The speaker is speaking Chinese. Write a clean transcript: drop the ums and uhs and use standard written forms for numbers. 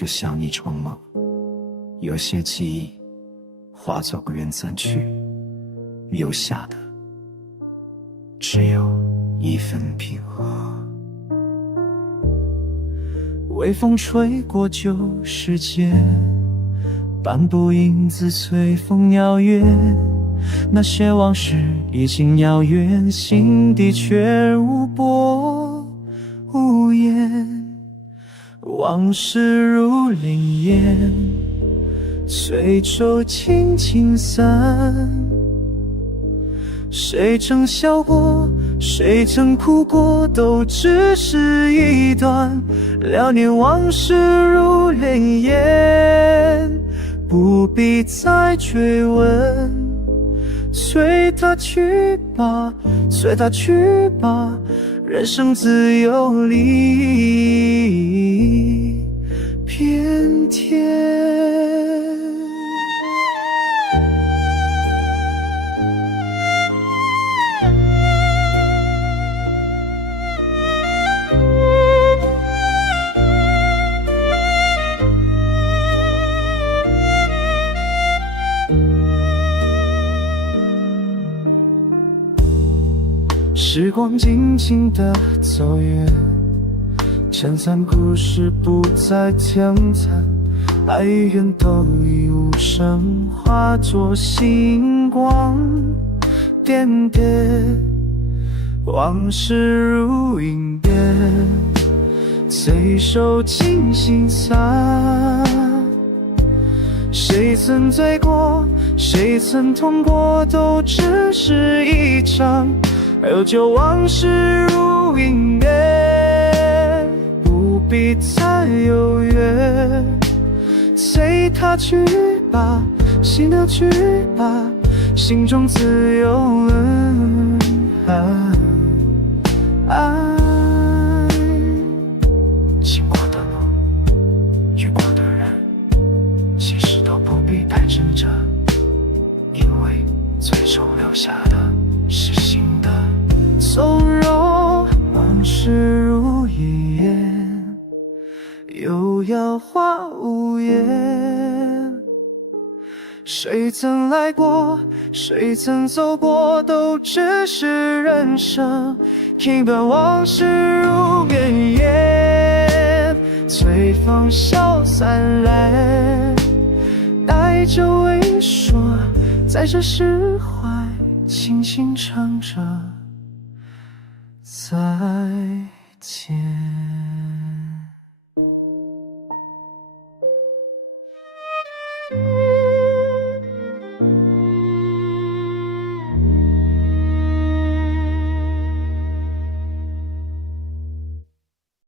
就像一场梦，有些记忆化作孤云散去，留下的只有一份平和。微风吹过旧世界，斑驳影子随风摇曳，那些往事已经遥远，心底却无波无言。往事如林烟，随舟轻轻散。谁曾笑过，谁曾哭过，都只是一段。聊念往事如泪眼，不必再追问。随它去吧，随它去吧，人生自有理偏甜。时光静静地走远，撑伞故事不再将残，爱与怨都已无声，化作星光点点。往事如云烟，随手轻轻擦。谁曾醉过，谁曾痛过，都只是一场。有旧往事如云烟，不必再犹豫。随它去吧，心流去吧，心中自有爱。经过的路，遇过的人，其实都不必太挣扎，因为最终留下的是新的从容。往事如一烟，又要化无言。谁曾来过，谁曾走过，都只是人生。一段往事如绵延，随风消散来，带着微说，在这释怀，轻轻唱着再见。